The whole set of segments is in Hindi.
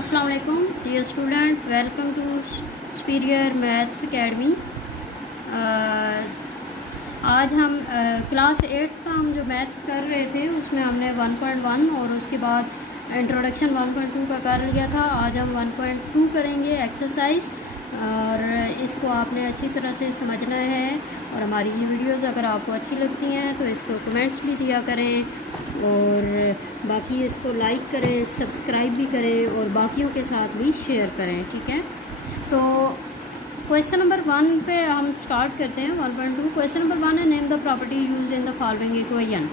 अस्सलाम वालेकुम dear student, welcome to Superior Maths Academy. आज हम क्लास 8 का हम जो मैथ्स कर रहे थे उसमें हमने 1.1 और उसके बाद इंट्रोडक्शन 1.2 का कर लिया था। आज हम 1.2 करेंगे एक्सरसाइज, और इसको आपने अच्छी तरह से समझना है। और हमारी ये वीडियोस अगर आपको अच्छी लगती हैं तो इसको कमेंट्स भी दिया करें, और बाकी इसको लाइक करें, सब्सक्राइब भी करें और बाकियों के साथ भी शेयर करें, ठीक है। तो क्वेश्चन नंबर 1 पे हम स्टार्ट करते हैं 1.2। क्वेश्चन नंबर 1 है name the property use in the following equation.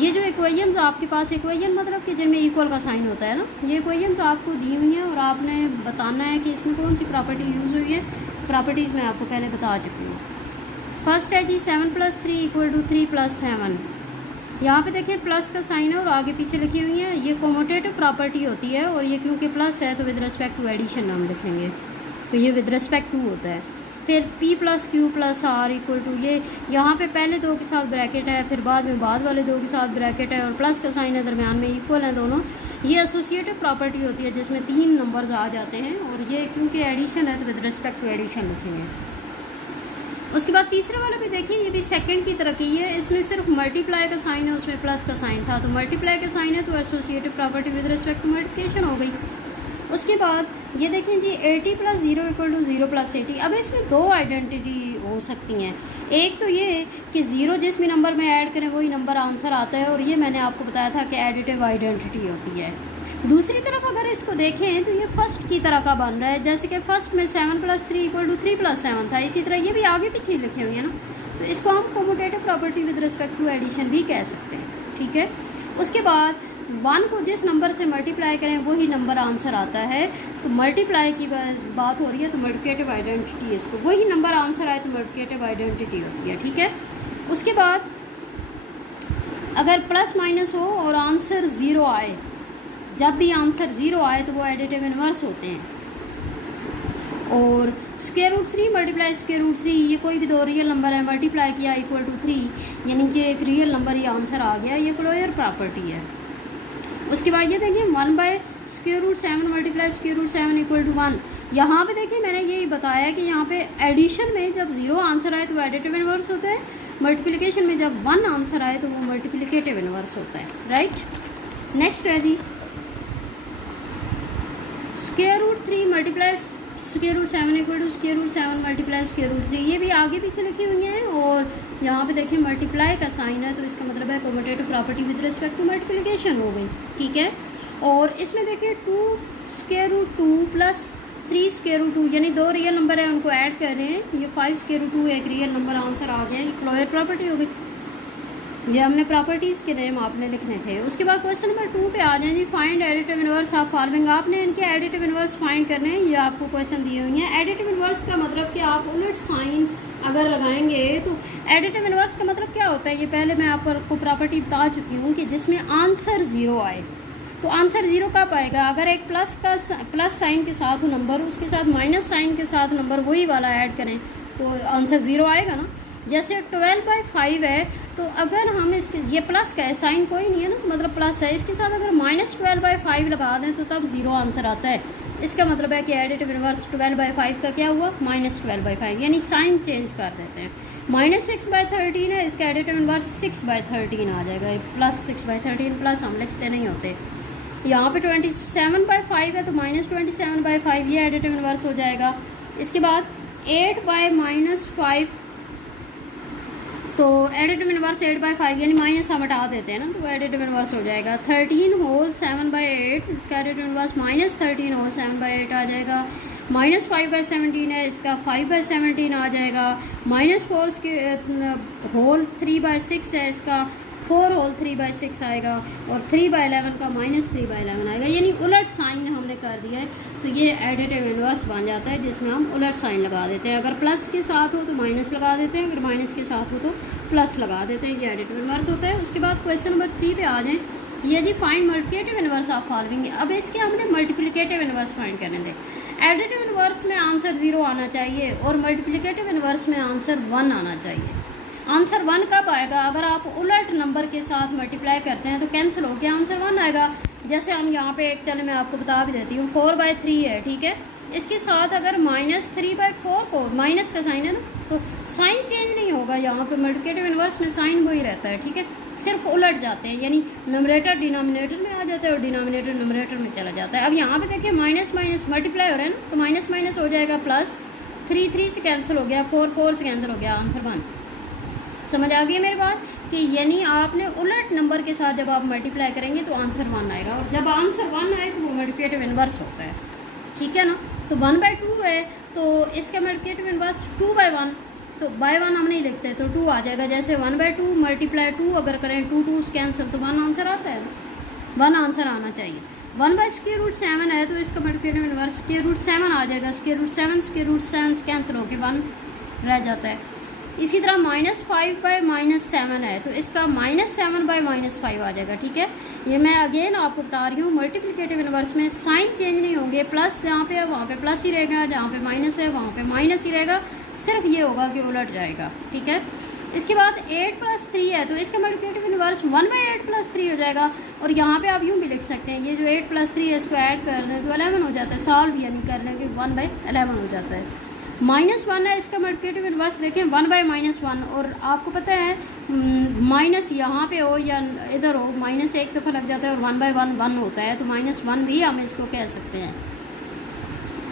ये जो इक्वेशंस आपके पास, इक्वेशन मतलब कि जिनमें इक्वल का साइन होता है ना, ये इक्वेशंस आपको दी हुई हैं और आपने बताना है कि इसमें कौन सी प्रॉपर्टी यूज़ हुई है। प्रॉपर्टीज़ मैं आपको पहले बता चुकी हूँ। फर्स्ट है जी 7 + 3 = 3 + 7। यहाँ पे देखिए प्लस का साइन है और आगे पीछे लिखी हुई है। ये कोमोटेटिव प्रॉपर्टी होती है, और ये क्योंकि प्लस है तो विद रिस्पेक्ट टू एडिशन हम लिखेंगे, तो ये विद रिस्पेक्ट टू होता है। फिर P + Q + R = ये यहाँ पे पहले दो के साथ ब्रैकेट है, फिर बाद में बाद वाले दो के साथ ब्रैकेट है, और प्लस का साइन है, दरमियान में इक्वल है दोनों। ये एसोसिएटिव प्रॉपर्टी होती है जिसमें 3 नंबर्स आ जाते हैं, और ये क्योंकि एडिशन है तो विद रिस्पेक्ट टू एडिशन लिखेंगे। उसके बाद तीसरे वाला भी देखिए, ये भी सेकंड की तरह की है। इसमें सिर्फ मल्टीप्लाई का साइन है, उसमें प्लस का साइन था, तो मल्टीप्लाई का साइन है तो associative property with respect to multiplication हो गई। उसके बाद ये देखें जी 80 + 0 = 0 + 80। अब इसमें दो आइडेंटिटी हो सकती हैं। एक तो ये कि 0 जिस भी नंबर में ऐड करें वही नंबर आंसर आता है, और ये मैंने आपको बताया था कि एडिटिव आइडेंटिटी होती है। दूसरी तरफ अगर इसको देखें तो ये फर्स्ट की तरह का बन रहा है, जैसे कि फर्स्ट में 7 + 3 = 3 + 7 था। इसी तरह ये भी आगे पीछे लिखे हुए हैं ना, तो इसको हम commutative property with respect to addition भी कह सकते हैं, ठीक है। उसके बाद 1 को जिस नंबर से मल्टीप्लाई करें वही नंबर आंसर आता है, तो मल्टीप्लाई की बात हो रही है तो मल्टीप्लिकेटिव आइडेंटिटी, इसको वही नंबर आंसर आए तो मल्टीप्लिकेटिव आइडेंटिटी होती है, ठीक है। उसके बाद अगर प्लस माइनस हो और आंसर 0 आए, जब भी आंसर 0 आए तो वो एडिटिव इनवर्स होते हैं। और √3 × √3, ये कोई भी दो रियल नंबर है, मल्टीप्लाई किया = 3, यानी कि एक रियल नंबर ही आंसर आ गया, ये क्लोजर प्रॉपर्टी है। उसके बाद ये देखिए 1/√7 × √7 = 1। यहाँ पे देखिए मैंने यही बताया कि यहाँ पे एडिशन में जब 0 आंसर आए तो वो एडिटिव इनवर्स होता है, मल्टीप्लिकेशन में जब 1 आंसर आए तो वो मल्टीप्लिकेटिव इनवर्स होता है, राइट। नेक्स्ट है जी √3 × √7 = √7 × √3। ये भी आगे पीछे लिखी हुई हैं, और यहाँ पे देखिए मल्टीप्लाई का साइन है, तो इसका मतलब है commutative property with respect to multiplication हो गई, ठीक है। और इसमें देखिए 2 √2 + 3 √2, यानी दो रियल नंबर है उनको ऐड कर रहे हैं, ये 5 √2 एक रियल नंबर आंसर आ गया, ये क्लोजर प्रॉपर्टी हो गई। ये हमने प्रॉपर्टीज़ के नेम आपने लिखने थे। उसके बाद क्वेश्चन नंबर 2 पे आ जाए जी, find additive inverse of following. आपने इनके एडिटिव इनवर्स फाइंड करने हैं, ये आपको क्वेश्चन दिए हुए हैं। एडिटिव इनवर्स का मतलब कि आप उलट साइन अगर लगाएंगे तो एडिटिव इनवर्स का मतलब क्या होता है, ये पहले मैं आपको प्रॉपर्टी बता चुकी हूँ कि जिसमें आंसर 0 आए। तो आंसर 0 कब आएगा, अगर एक प्लस साइन के साथ हो नंबर, उसके साथ माइनस साइन के साथ नंबर वही वाला ऐड करें तो आंसर 0 आएगा ना। जैसे 12/5 है, तो अगर हम इसके, ये प्लस का है, साइन कोई नहीं है ना, तो मतलब प्लस है, इसके साथ अगर -12/5 लगा दें तो तब 0 आंसर आता है। इसका मतलब है कि एडिटिव इनवर्स 12/5 का क्या हुआ, -12/5, यानी साइन चेंज कर देते हैं। -6/13 है, इसका एडिटिव इनवर्स 6/13 आ जाएगा, +6/13 प्लस हम लिखते नहीं होते। यहाँ पे 27/5 है तो -27/5 ये एडिटिव इनवर्स हो जाएगा। इसके बाद 8/-5, तो एडिटिव इनवर्स 8/5, यानी माइनस हम हटा देते हैं ना, तो एडिटिव इनवर्स हो जाएगा। 13 होल 7/8, इसका एडिटिव इनवर्स -13 होल 7/8 आ जाएगा। -5/17 है, इसका 5/17 आ जाएगा। -4 होल 3/6 है, इसका 4 होल 3/6 आएगा। और 3/11 का -3/11 आएगा, यानी उलट साइन हमने कर दिया है, तो ये एडिटिव इनवर्स बन जाता है जिसमें हम उलट साइन लगा देते हैं। अगर प्लस के साथ हो तो माइनस लगा देते हैं, अगर माइनस के साथ हो तो प्लस लगा देते हैं, ये एडिटिव इनवर्स होता है। उसके बाद क्वेश्चन नंबर 3 पे आ जाएँ, ये जी find multiplicative inverse of following. अब इसके हमने मल्टीप्लिकेटिव इनवर्स फाइंड करने थे। एडिटिव इनवर्स में आंसर 0 आना चाहिए और मल्टीप्लिकेटिव इनवर्स में आंसर 1 आना चाहिए। आंसर 1 कब आएगा, अगर आप उलट नंबर के साथ मल्टीप्लाई करते हैं तो कैंसिल हो गया, आंसर 1 आएगा। जैसे हम यहाँ पे एक, चलो मैं आपको बता भी देती हूँ, 4/3 है, ठीक है। इसके साथ अगर -3/4 को, माइनस का साइन है ना, तो साइन चेंज नहीं होगा यहाँ पे, मल्टीप्लिकेटिव इन्वर्स में साइन वही रहता है, ठीक है, सिर्फ उलट जाते हैं, यानी न्यूमरेटर डिनोमिनेटर में आ जाता है और डिनोमिनेटर न्यूमरेटर में चला जाता है। अब यहाँ पे देखिए माइनस माइनस मल्टीप्लाई हो रहा है ना, तो माइनस माइनस हो जाएगा प्लस, 3 3 से कैंसिल हो गया, 4 4 से कैंसिल हो गया, आंसर 1। समझ आ गई मेरी बात, कि यानी आपने उलट नंबर के साथ जब आप मल्टीप्लाई करेंगे तो आंसर 1 आएगा, और जब आंसर 1 आए तो वो मल्टीप्लिकेटिव इन्वर्स होता है, ठीक है ना। तो 1/2 है, तो इसका मल्टीप्लिकेटिव इन्वर्स 2/1, तो बाय 1 हम नहीं लिखते, तो 2 आ जाएगा। जैसे 1/2 मल्टीप्लाई 2 अगर करें, 2 2 कैंसिल, तो 1 आंसर आता है ना, 1 आंसर आना चाहिए। 1/√7 है, तो इसका मल्टीप्लिकेटिव इन्वर्स √7 आ जाएगा, √7 से कैंसिल होकर 1 रह जाता है। इसी तरह -5/-7 है, तो इसका -7/-5 आ जाएगा, ठीक है। ये मैं अगेन आपको बता रही हूँ, मल्टीप्लिकेटिव इन्वर्स में साइन चेंज नहीं होंगे, प्लस जहाँ पे है वहाँ पे प्लस ही रहेगा, जहाँ पे माइनस है वहाँ पे माइनस ही रहेगा, सिर्फ ये होगा कि उलट जाएगा, ठीक है। इसके बाद 8 + 3 है, तो इसका मल्टीप्लिकेटिव इन्वर्स 1/8 + 3 हो जाएगा, और यहाँ पे आप यूँ भी लिख सकते हैं, ये जो 8 + 3 है इसको ऐड कर दें तो 11 हो जाता है, सॉल्व यानी कर लें कि 1/11 हो जाता है। -1 है, इसका मल्टीप्लिकेटिव इन्वर्स देखें 1/-1, और आपको पता है माइनस यहाँ पे हो या इधर हो, माइनस एक दफ़ा लग जाता है और 1/1 1 होता है, तो -1 भी हम इसको कह सकते हैं।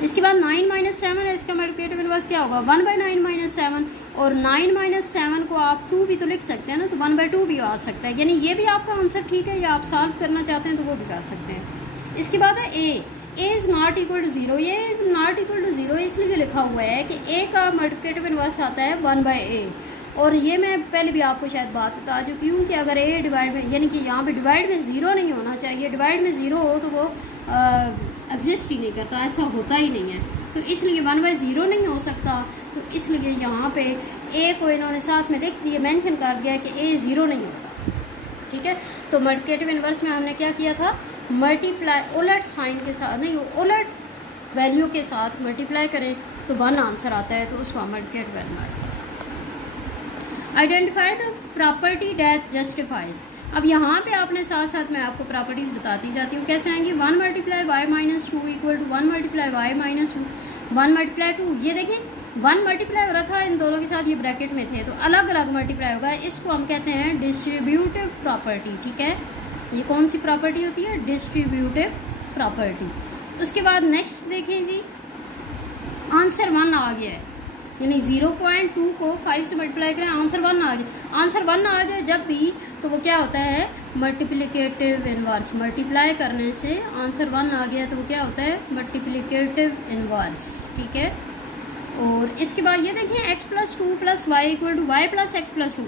इसके बाद 9 - 7 है, इसका मल्टीप्लिकेटिव इन्वर्स क्या होगा 1/9 - 7, और 9 - 7 को आप 2 भी तो लिख सकते हैं ना, तो 1/2 भी आ सकता है, यानी ये भी आपका आंसर ठीक है, या आप सॉल्व करना चाहते हैं तो वो भी कर सकते हैं। इसके बाद है a is not equal to 0, ये इज़ नॉट इक्वल टू 0 इसलिए लिखा हुआ है कि ए का मल्टीप्लिकेटिव इन्वर्स आता है 1/a, और ये मैं पहले भी आपको शायद बात बता चुकी हूँ कि अगर ए डिवाइड में, यानी कि यहाँ पे डिवाइड में 0 नहीं होना चाहिए, डिवाइड में 0 हो तो वो एग्जिस्ट ही नहीं करता, ऐसा होता ही नहीं है, तो इसलिए 1/0 नहीं हो सकता, तो इसलिए यहाँ पे ए को इन्होंने साथ में लिख दिया, मेंशन कर दिया कि ए 0 नहीं होता, ठीक है। तो मल्टीप्लिकेटिव इन्वर्स में हमने क्या किया था, मल्टीप्लाई उलट साइन के साथ नहीं, उलट वैल्यू के साथ मल्टीप्लाई करें तो 1 आंसर आता है, तो उसको हम multiplicative inverse. Identify the property that justifies. अब यहाँ पे आपने साथ साथ मैं आपको प्रॉपर्टीज़ बताती जाती हूँ कैसे आएंगी। 1 × y - 2 इक्वल टू 1 × y - 1 × 2। ये देखिए 1 मल्टीप्लाई हो रहा था, इन दोनों के साथ ये ब्रैकेट में थे, तो अलग अलग मल्टीप्लाई होगा, इसको हम कहते हैं डिस्ट्रीब्यूटिव प्रॉपर्टी, ठीक है। ये कौन सी प्रॉपर्टी होती है, डिस्ट्रीब्यूटिव प्रॉपर्टी। उसके बाद नेक्स्ट देखें जी, आंसर 1 आ गया है, यानी 0.2 को 5 से मल्टीप्लाई करें, आंसर 1 आ गया। आंसर 1 आ गया जब भी, तो वो क्या होता है, मल्टीप्लिकेटिव इन्वर्स। मल्टीप्लाई करने से आंसर 1 आ गया तो वो क्या होता है, मल्टीप्लिकेटिव इन्वर्स, ठीक है। और इसके बाद ये देखें x + 2 + y equal to y + x + 2।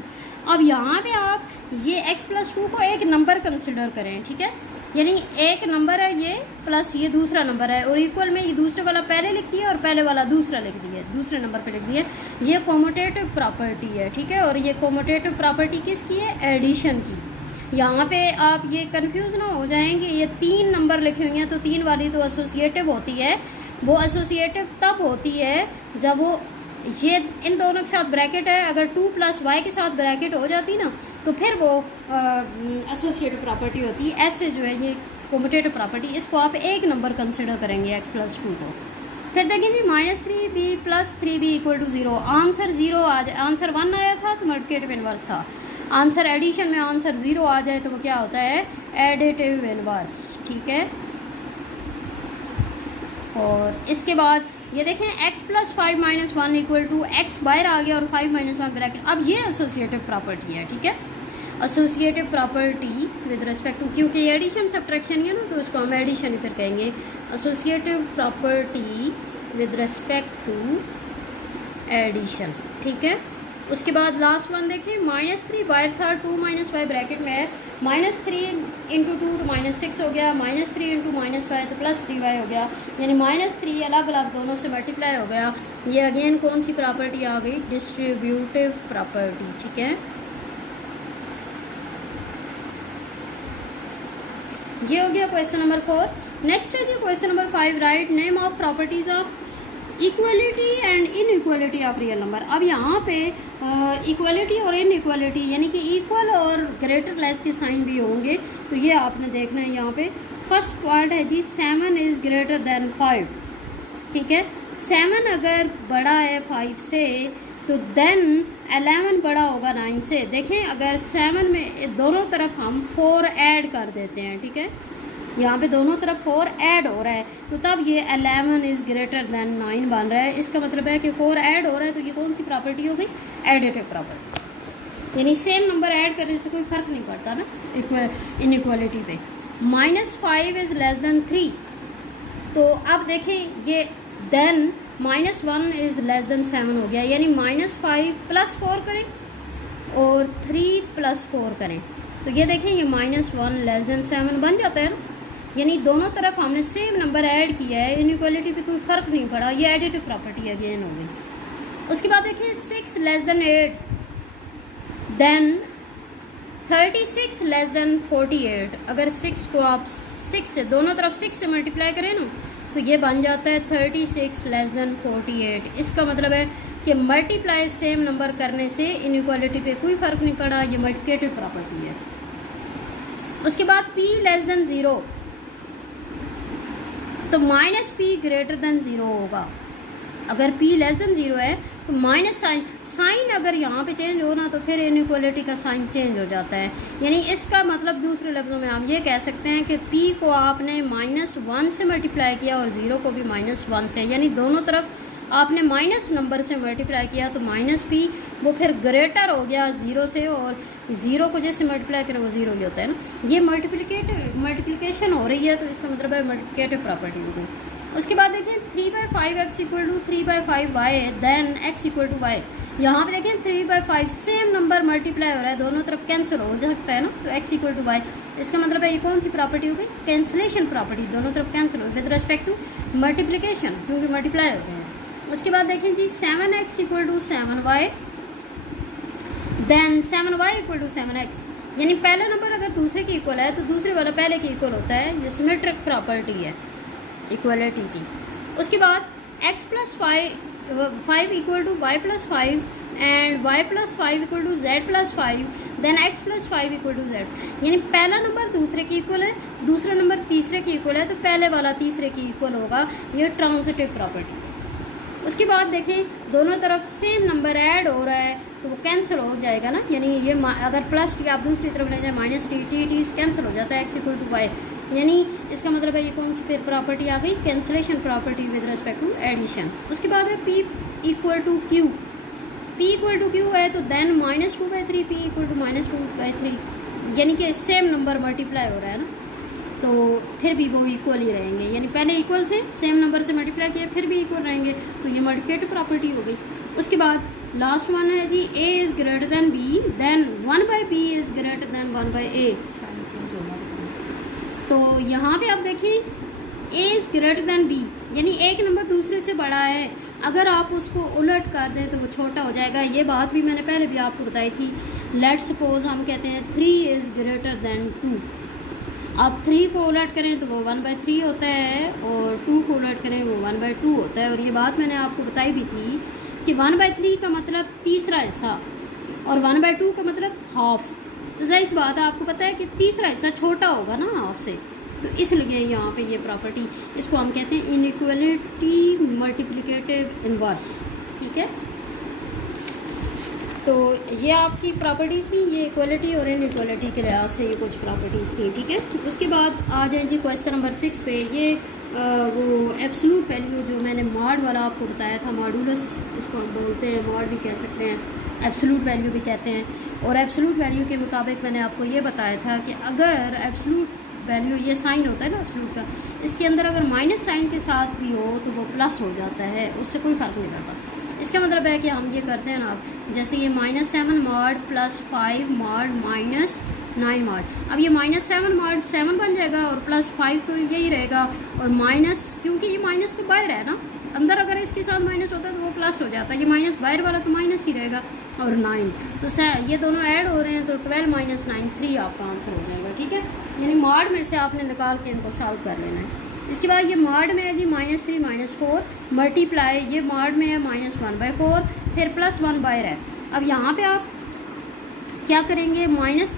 अब यहाँ पे आप ये x + 2 को एक नंबर कंसिडर करें, ठीक है, यानी एक नंबर है ये, प्लस ये दूसरा नंबर है, और इक्वल में ये दूसरे वाला पहले लिख दिया और पहले वाला दूसरा लिख दिया, दूसरे नंबर पे लिख दिया। ये कॉम्यूटेटिव प्रॉपर्टी है, ठीक है। और ये कॉम्यूटेटिव प्रॉपर्टी किसकी है, एडिशन की। यहाँ पे आप ये कंफ्यूज ना हो जाएंगे, ये 3 नंबर लिखे हुए हैं, तो 3 वाली तो एसोसिएटिव होती है, वो एसोसिएटिव तब होती है जब वो ये इन दोनों के साथ ब्रैकेट है, अगर 2 + y के साथ ब्रैकेट हो जाती ना, तो फिर वो एसोसिएटिव प्रॉपर्टी होती है। ऐसे जो है ये कॉम्यूटेटिव प्रॉपर्टी, इसको आप एक नंबर कंसिडर करेंगे x + 2 को। फिर देखिए जी -3b + 3b = 0, आंसर 0 आ जाए, आंसर 1 आया था तो मल्टीप्लिकेटिव इन्वर्स था, आंसर एडिशन में आंसर 0 आ जाए तो वो क्या होता है, एडिटिव इन्वर्स, ठीक है। और इसके बाद ये देखें x + 5 - 1 इक्वल टू x बाहर आ गया और 5 - 1 ब्रैकेट। अब ये एसोसिएटिव प्रॉपर्टी है, ठीक है, associative property with respect to, क्योंकि एडिशन सब्ट्रैक्शन है ना, तो उसको हम एडिशन ही फिर कहेंगे, associative property with respect to addition, ठीक है। उसके बाद लास्ट वन देखें, -3 बाहर था, 2 - y ब्रैकेट में है, -3 × 2 तो -6 हो गया, -3 × -y तो +3y हो गया, यानी -3 अलग अलग दोनों से मल्टीप्लाई हो गया। ये अगेन कौन सी प्रॉपर्टी आ गई, डिस्ट्रीब्यूटिव प्रॉपर्टी, ठीक है। ये हो गया क्वेश्चन नंबर 4। नेक्स्ट है जी question number 5, write name of properties of equality and inequality of real number. अब यहाँ पे इक्वलिटी और इनइक्वलिटी, यानी कि इक्वल और ग्रेटर लेस के साइन भी होंगे, तो ये आपने देखना है यहाँ पे। फर्स्ट पार्ट है जी 7 इज़ ग्रेटर देन 5, ठीक है। 7 अगर बड़ा है 5 से तो देन 11 बड़ा होगा 9 से। देखें अगर 7 में दोनों तरफ हम 4 ऐड कर देते हैं, ठीक है, यहाँ पे दोनों तरफ 4 ऐड हो रहा है तो तब ये 11 इज़ ग्रेटर देन 9 बन रहा है। इसका मतलब है कि 4 ऐड हो रहा है तो ये कौन सी प्रॉपर्टी हो गई, एडिटिव प्रॉपर्टी। यानी सेम नंबर ऐड करने से कोई फ़र्क नहीं पड़ता ना इनइक्वालिटी पे। -5 इज़ लेस देन 3, तो अब देखें ये देन -1 इज़ लेस देन 7 हो गया, यानी -5 + 4 करें और 3 + 4 करें तो ये देखें ये -1 लेस देन 7 बन जाता है ना। यानी दोनों तरफ हमने सेम नंबर ऐड किया है, इनइक्वालिटी पे कोई फ़र्क नहीं पड़ा, ये एडिटिव प्रॉपर्टी अगेन हो गई। उसके बाद देखिए 6 less than 8, then 36 less than 48। अगर 6 को आप 6 से दोनों तरफ 6 से मल्टीप्लाई करें ना तो ये बन जाता है 36 लेस देन 48। इसका मतलब है कि मल्टीप्लाई सेम नंबर करने से इनइक्वालिटी पे कोई फ़र्क नहीं पड़ा, ये मल्टीप्लिकेटिव प्रॉपर्टी है। उसके बाद p लेस देन 0, तो -p ग्रेटर देन 0 होगा। अगर p लेस देन 0 है तो माइनस साइन अगर यहाँ पे चेंज हो ना तो फिर इनइक्वालिटी का साइन चेंज हो जाता है। यानी इसका मतलब दूसरे लफ्ज़ों में हम ये कह सकते हैं कि p को आपने -1 से मल्टीप्लाई किया और 0 को भी -1 से, यानी दोनों तरफ आपने माइनस नंबर से मल्टीप्लाई किया तो -p वो फिर ग्रेटर हो गया 0 से, और 0 को जैसे मल्टीप्लाई करें वो 0 ही होता है ना। ये मल्टीप्लिकेशन हो रही है तो इसका मतलब है मल्टीप्लिकेटिव प्रॉपर्टी हो गई। उसके बाद देखें 3/5x = 3/5y, then x = y। यहाँ पे देखें 3/5 सेम नंबर मल्टीप्लाई हो रहा है, दोनों तरफ कैंसिल हो सकता है ना, तो x = y। इसका मतलब है ये कौन सी प्रॉपर्टी हो गई, कैंसिलेशन प्रॉपर्टी, दोनों तरफ कैंसिल हो विद रिस्पेक्ट टू मल्टीप्लिकेशन, क्योंकि मल्टीप्लाई हो गए हैं। उसके बाद देखें जी 7x = 7y, then 7y = 7x। यानी पहला नंबर अगर दूसरे के इक्वल है तो दूसरे वाला पहले के इक्वल होता है, ये सिमेट्रिक प्रॉपर्टी है इक्वलिटी की। उसके बाद x + 5 = y + 5 and y + 5 = z + 5, then x + 5 = z। यानी पहला नंबर दूसरे के इक्वल है, दूसरा नंबर तीसरे के इक्वल है तो पहले वाला तीसरे के इक्वल होगा, ये ट्रांजिटिव प्रॉपर्टी। उसके बाद देखें दोनों तरफ सेम नंबर ऐड हो रहा है तो वो कैंसिल हो जाएगा ना, यानी ये अगर प्लस टी आप दूसरी तरफ ले जाए -t कैंसिल हो जाता है, x = y। यानी इसका मतलब है ये कौन सी फिर प्रॉपर्टी आ गई, cancellation property with respect to addition. उसके बाद है p = q, p = q है तो देन -2/3 p = -2/3, यानी कि सेम नंबर मल्टीप्लाई हो रहा है ना तो फिर भी वो इक्वल ही रहेंगे, यानी पहले इक्वल थे सेम नंबर से मल्टीप्लाई किया फिर भी इक्वल रहेंगे, तो ये मल्टीप्लिकेटिव प्रॉपर्टी हो गई। उसके बाद लास्ट वन है जी a is greater than b, then 1/b is greater than 1/a। तो यहाँ पे आप देखें a is greater than b, यानी एक नंबर दूसरे से बड़ा है, अगर आप उसको उलट कर दें तो वो छोटा हो जाएगा। ये बात भी मैंने पहले भी आपको बताई थी। लेट सपोज हम कहते हैं 3 इज़ ग्रेटर देन 2, अब 3 को उलट करें तो वो 1/3 होता है और 2 को उलट करें वो 1/2 होता है। और ये बात मैंने आपको बताई भी थी कि 1/3 का मतलब तीसरा हिस्सा और 1/2 का मतलब हाफ। तो जाहिर सी बात है आपको पता है कि तीसरा हिस्सा छोटा होगा ना हाफ से, तो इसलिए यहाँ पे ये प्रॉपर्टी, इसको हम कहते हैं इनइक्वालिटी मल्टीप्लिकेटिव इनवर्स, ठीक है। तो ये आपकी प्रॉपर्टीज़ थी, ये इक्वलिटी और इनइक्वालिटी के लिहाज से ये कुछ प्रॉपर्टीज़ थी, ठीक है। उसके बाद आ जाए जी क्वेश्चन नंबर 6 पे। ये वो एब्सोल्यूट वैल्यू जो मैंने मॉड वाला आपको बताया था, मॉडुलस इसको हम बोलते हैं, मॉड भी कह सकते हैं, एब्सोल्यूट वैल्यू भी कहते हैं। और एब्सोल्यूट वैल्यू के मुताबिक मैंने आपको ये बताया था कि अगर एब्सोल्यूट वैल्यू, ये साइन होता है ना एब्सोल्यूट का, इसके अंदर अगर माइनस साइन के साथ भी हो तो वो प्लस हो जाता है, उससे कोई फ़र्क नहीं पड़ता। इसका मतलब है कि हम ये करते हैं ना, जैसे ये -7 मॉड +5 मॉड -9 मॉड, अब ये -7 मॉड 7 बन जाएगा और +5 तो यही रहेगा, और माइनस, क्योंकि ये माइनस तो बाहर है ना, अंदर अगर इसके साथ माइनस होता है तो वो प्लस हो जाता है, ये माइनस बाहर वाला तो माइनस ही रहेगा, और 9 तो ये दोनों ऐड हो रहे हैं तो 12 - 9 3 आपका आंसर हो जाएगा, ठीक है। यानी मॉड में से आपने निकाल के इनको सॉल्व कर लेना है। इसके बाद ये मॉड में है जी -3 - 4 मल्टीप्लाई, ये मॉड में है -1/4 फिर +1 बाहर है। अब यहाँ पे आप क्या करेंगे, -3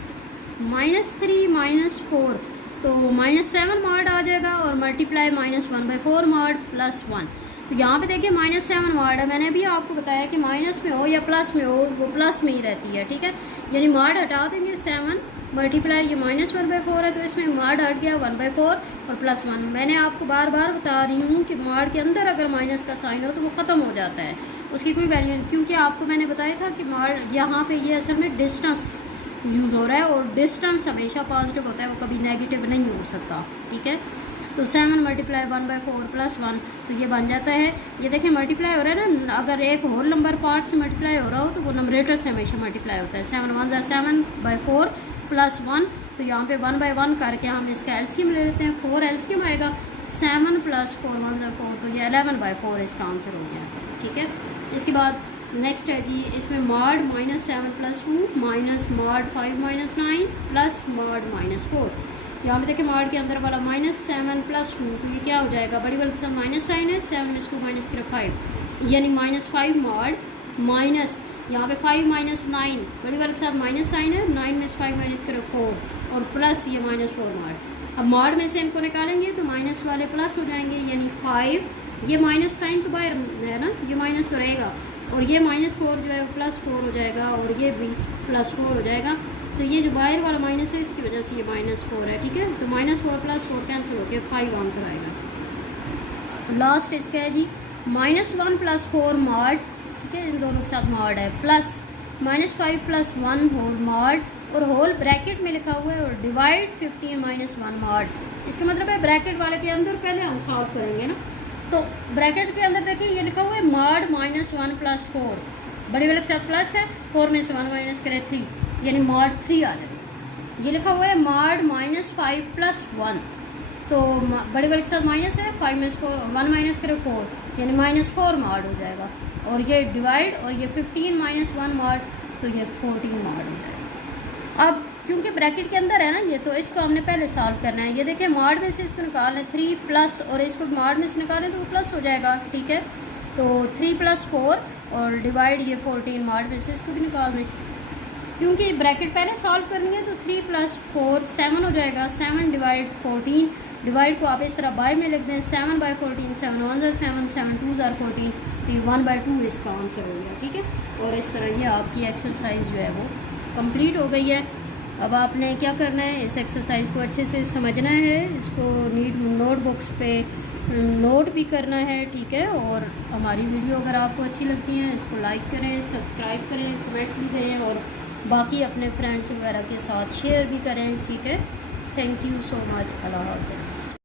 - 4, तो -7 मॉड आ जाएगा और मल्टीप्लाई -1/4 मॉड +1। तो यहाँ पे देखिए -7 मॉड है, मैंने अभी आपको बताया कि माइनस में हो या प्लस में हो वो प्लस में ही रहती है, ठीक है। यानी मॉड हटा देंगे 7 मल्टीप्लाई, ये -1/4 है तो इसमें मॉड हट गया 1/4 और +1। मैंने आपको बार बार बता रही हूँ कि मॉड के अंदर अगर माइनस का साइन हो तो वो ख़त्म हो जाता है, उसकी कोई वैल्यू नहीं, क्योंकि आपको मैंने बताया था कि मॉड यहाँ पे ये असल में डिस्टेंस यूज़ हो रहा है और डिस्टेंस हमेशा पॉजिटिव होता है, वो कभी नेगेटिव नहीं हो सकता, ठीक है। तो 7 मल्टीप्लाई 1/4 +1 तो ये बन जाता है। ये देखिए मल्टीप्लाई हो रहा है ना, अगर एक होल नंबर पार्ट से मल्टीप्लाई हो रहा हो तो वो नंबरेटर से हमेशा मल्टीप्लाई होता है। 7 1 ज़ा 7/4 +1, तो यहाँ पे 1/1 करके हम इसका एलसीएम ले लेते हैं, 4 एलसीएम आएगा। 7 + 4 1 4 तो ये 11/4 इसका आंसर हो गया, ठीक है। इसके बाद नेक्स्ट है जी, इसमें mod -7 + 2 minus mod 5 - 9 plus mod -4। यहाँ पे देखिए मॉड के अंदर वाला -7 + 2 तो ये क्या हो जाएगा, बड़ी वाले के साथ माइनस साइन है, 7 × 2 - 5 यानी -5 मॉड माइनस यहाँ पे 5 - 9 बड़ी वाले के साथ माइनस साइन है, 9 में से 5 - 4 और प्लस ये -4 मॉड। अब मॉड में से इनको निकालेंगे तो माइनस वाले प्लस हो जाएंगे, यानी 5 ये माइनस साइन तो बाहर है ना, ये माइनस तो रहेगा और ये -4 जो है +4 हो जाएगा और ये भी +4 हो जाएगा। तो ये जो बाहर वाला माइनस है इसकी वजह से ये -4 है, ठीक है। तो -4 + 4 कैंसिल होकर 5 आंसर आएगा। लास्ट इसका है जी -1 + 4 मॉड, ठीक है, इन दोनों के साथ मॉड है, प्लस -5 + 1 होल मॉड और होल ब्रैकेट में लिखा हुआ है और डिवाइड 15 - 1 मॉड। इसका मतलब है ब्रैकेट वाले के अंदर पहले हम सॉल्व करेंगे ना, तो ब्रैकेट के अंदर देखिए ये लिखा हुआ है मॉड -1 + 4, बड़े वाले के साथ प्लस है, 4 में से 1 माइनस करें 3 यानी मॉड 3 आ जाएगा। ये लिखा हुआ है मॉड -5 + 1, तो बड़े वाले के साथ माइनस है, 5 में से 1 माइनस करें 4 यानी -4 मॉड हो जाएगा और ये डिवाइड और ये 15 - 1 मॉड तो ये 14 मॉड हो जाएगा। अब क्योंकि ब्रैकेट के अंदर है ना ये, तो इसको हमने पहले सॉल्व करना है। ये देखिए मॉड में से इसको निकालें 3 प्लस और इसको मॉड में से निकालें तो वो प्लस हो जाएगा, ठीक है। तो 3 + 4 और डिवाइड ये 14 मॉड में से इसको भी निकाल दें, क्योंकि ब्रैकेट पहले सॉल्व करनी है। तो 3 + 4 7 हो जाएगा, 7 डिवाइड 14, डिवाइड को आप इस तरह बाय में लिख दें, 7/14 7 1 ज़ा 7 7 2 ज़ा 14 तो ये 1/2 इसका आंसर हो गया, ठीक है। और इस तरह ये आपकी एक्सरसाइज जो है वो कंप्लीट हो गई है। अब आपने क्या करना है, इस एक्सरसाइज को अच्छे से समझना है, इसको नोटबुक्स पे नोट भी करना है, ठीक है। और हमारी वीडियो अगर आपको अच्छी लगती है इसको लाइक करें, सब्सक्राइब करें, कमेंट भी करें और बाकी अपने फ्रेंड्स वगैरह के साथ शेयर भी करें, ठीक है। Thank you so much. अल्लाह हाफ़िज़।